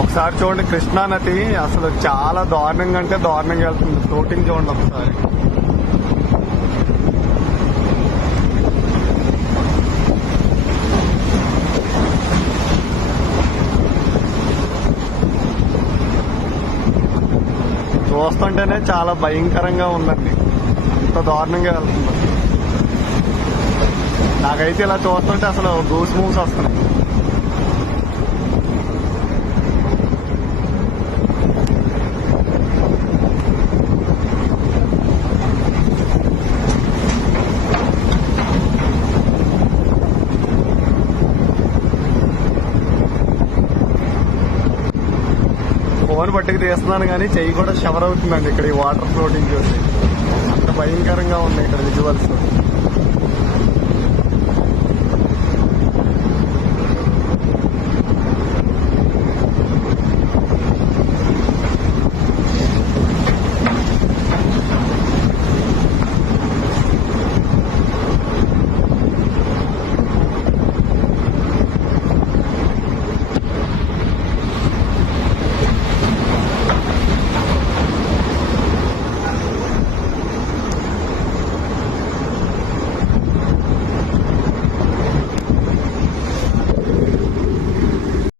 ఒకసారి చూడండి, కృష్ణా నది అసలు చాలా దారుణంగా అంటే దారుణంగా వెళ్తుంది. ఫ్లోటింగ్ చూడండి ఒకసారి. చూస్తుంటేనే చాలా భయంకరంగా ఉందండి, అంత దారుణంగా వెళ్తుంది. నాకైతే ఇలా చూస్తుంటే అసలు గూస్ మూవ్స్ వస్తున్నాయి. ఫోన్ పట్టుకు తీస్తున్నాను కానీ చెయ్యి కూడా షవర్ అవుతుందండి ఇక్కడ ఈ వాటర్ ఫ్లోటింగ్ చూసి. అంత భయంకరంగా ఉన్నాయి ఇక్కడ విజువల్స్.